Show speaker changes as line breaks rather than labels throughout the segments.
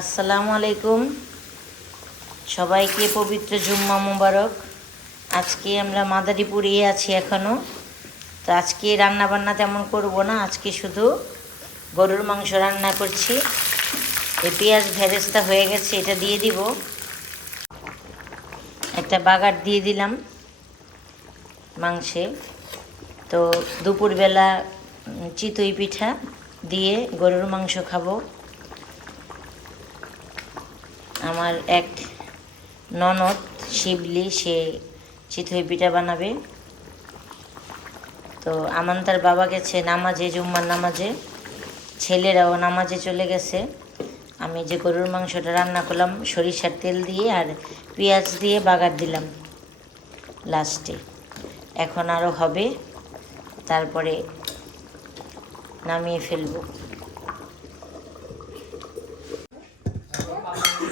আসসালামু আলাইকুম। সবাইকে পবিত্র জুম্মা মুবারক। আজকে আমরা মাদারীপুরে আছি এখনও তো আজকে রান্না বান্না তেমন করব না, আজকে শুধু গরুর মাংস রান্না করছি। এই পেঁয়াজ ভেরেস্তা হয়ে গেছে, এটা দিয়ে দিব। একটা বাগার দিয়ে দিলাম মাংসে। তো দুপুরবেলা চিতই পিঠা দিয়ে গরুর মাংস খাব। আমার এক ননদ শিবলি, সে চিতই পিঠা বানাবে। তো আমান তার বাবা গেছে নামাজে, জুম্মার নামাজে। ছেলেরাও নামাজে চলে গেছে। আমি যে গরুর মাংসটা রান্না করলাম, সরিষার তেল দিয়ে আর পেঁয়াজ দিয়ে বাগার দিলাম লাস্টে। এখন আরও হবে, তারপরে নামিয়ে ফেলব
জানামো ওই আ- আ- আদিম যুগের ফিল্টার বানি না
এই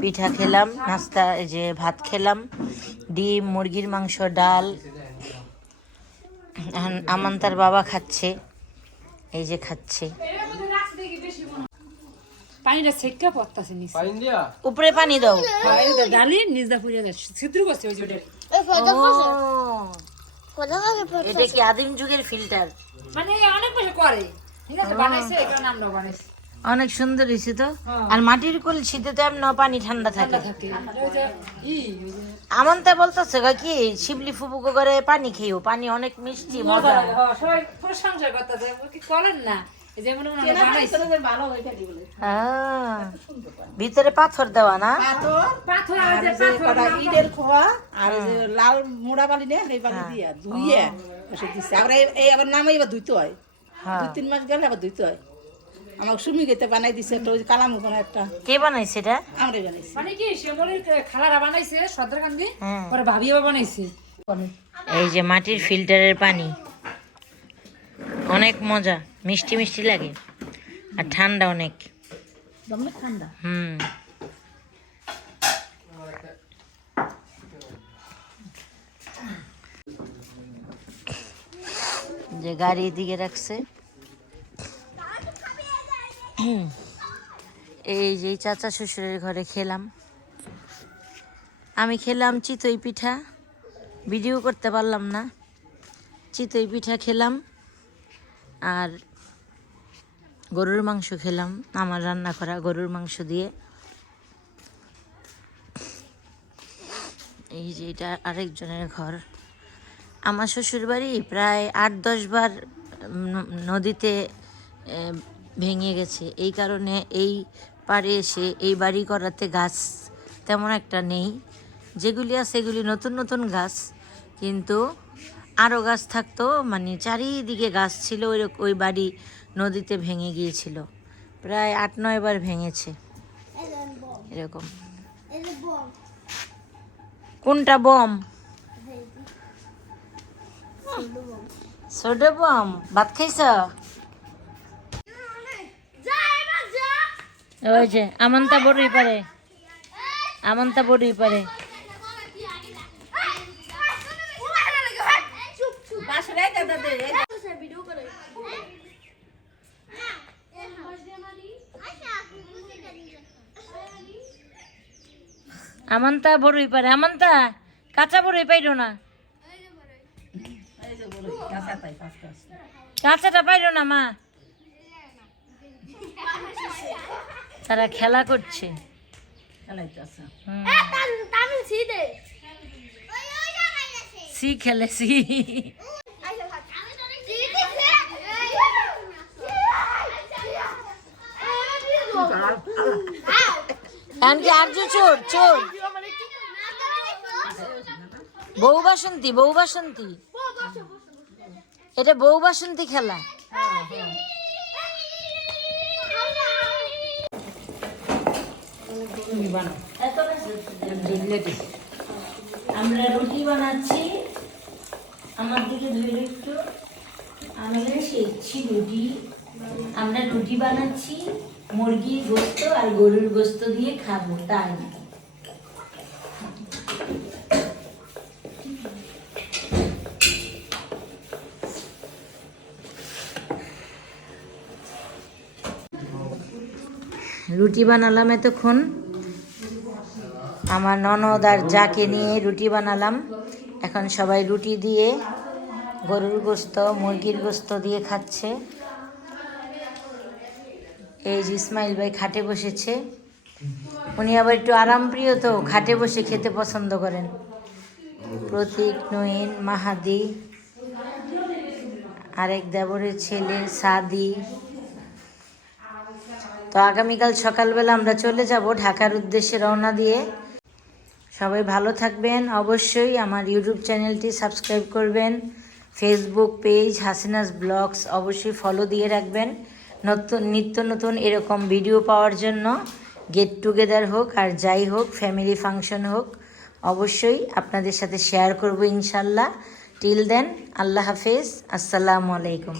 পিঠা খেলাম নাস্তা এই যে ভাত খেলাম ডিম মুরগির মাংস ডাল। আমান তার বাবা খাচ্ছে এই যে খাচ্ছে।
পানিটা সেক্কা পড়তাছে নিচে।
উপরে পানি দাও।
ডালি ছিদ্র করছে ওই
এটা কি আদিম যুগের ফিল্টার?
মানে অনেক বছর করে। ঠিক আছে বানাইছে নামটাও বানাইছে।
অনেক সুন্দর হয়েছে তো।
হ্যাঁ।
আর মাটির কলসিতে তো এমন পানি ঠান্ডা থাকে। আমন তা বলতেছে গা কি শিবলি ফুবুকো করে পানি খেয়েও পানি অনেক মিষ্টি
মজা হ্যাঁ, সবাই প্রশংসা করতেছে করেন না? এই যে বানাইছে।
আহ, ভিতরে পাথর দেওয়া না?
ইটের খোয়া আর লাল মোড়া বালি নে এই বালি দিয়া ধুইয়ে দিচ্ছে আবার এই- আবার নামাই এবার ধুইতে হয়।
হ্যাঁ।
দুই তিন মাস গেলে আবার ধুইতে হয়। আমাকে সুমি গেতে বানাই দিছে একটা ওই কালাম ওখানে একটা।
কে বানাইছে এটা?
আমরাই বানাইছি।
মানে কি শ্যামলের খালারা বানাইছে সদরকান্দি
হ্যাঁ।
পরে ভাবি বানাইছে।
এই যে মাটির ফিল্টারের পানি। অনেক মজা মিষ্টি মিষ্টি লাগে। আর ঠান্ডা অনেক।
ঠান্ডা।
হুম। যে গাড়ি এদিকে রাখছে। এই যে চাচা শ্বশুরের ঘরে খেলাম। আমি খেলাম চিতই পিঠা। ভিডিও করতে পারলাম না। চিতই পিঠা খেলাম। আর গরুর মাংস খেলাম। আমার রান্না করা গরুর মাংস দিয়ে। এই যে এটা আরেকজনের ঘর। আমার শ্বশুর বাড়ি প্রায় আট দশ বার নদীতে ভেঙে গেছে। এই কারণে এই পাড়ে এসে এই বাড়ি করাতে গাছ তেমন একটা নেই। যেগুলি আছে এগুলি নতুন নতুন গাছ কিন্তু আরও গাছ থাকতো মানে চারিদিকে গাছ ছিল ওই ওই বাড়ি নদীতে ভেঙে গিয়েছিল। প্রায় আট নয় বার ভেঙেছে। এরকম। কোনটা বম? ছোট বম। ভাত খাইছ? ওই যে আমন্তা বড়ই পারে। আমন্তা বড়ই পারে। আমন্তা বড়ই পারে। আমন্তা কাঁচা বড়ই পাইরো না। কাঁচাটা পাইরো না মা। তারা খেলা করছে। হুম। সি খেলে সি। এখন কি আর্য চোর চোর। বউ বাসন্তী বউ বাসন্তী। এটা বউ বাসন্তী খেলা। আমরা রুটি বানাচ্ছি। আমার দিকে ধরে একটু। আমরা শিখছি রুটি। আমরা রুটি বানাচ্ছি। মুরগির গোস্ত আর গরুর গোস্ত দিয়ে খাব, তাই রুটি বানালাম এতক্ষণ। আমার ননদ আর যাকে নিয়ে রুটি বানালাম, এখন সবাই রুটি দিয়ে গরুর গোস্ত, মুরগির গোস্ত দিয়ে খাচ্ছে। এই যে ইসমাইল ভাই খাটে বসেছে। উনি আবার একটু আরামপ্রিয় তো, খাটে বসে খেতে পছন্দ করেন। প্রতীক, নইন, মাহাদি, আরেক দেবরের ছেলে, সাদি। তো আগামীকাল সকালবেলা আমরা চলে যাব ঢাকার উদ্দেশ্যে রওনা দিয়ে। সবাই ভালো থাকবেন। অবশ্যই আমার ইউটিউব চ্যানেলটি সাবস্ক্রাইব করবেন। ফেসবুক পেজ হাসিনাস ব্লগস অবশ্যই ফলো দিয়ে রাখবেন। নতুন নিত্য নতুন এরকম ভিডিও পাওয়ার জন্য গেট টুগেদার হোক আর যাই হোক, ফ্যামিলি ফাংশন হোক, অবশ্যই আপনাদের সাথে শেয়ার করব ইনশাল্লাহ। টিল দেন, আল্লাহ হাফেজ। আসসালামু আলাইকুম।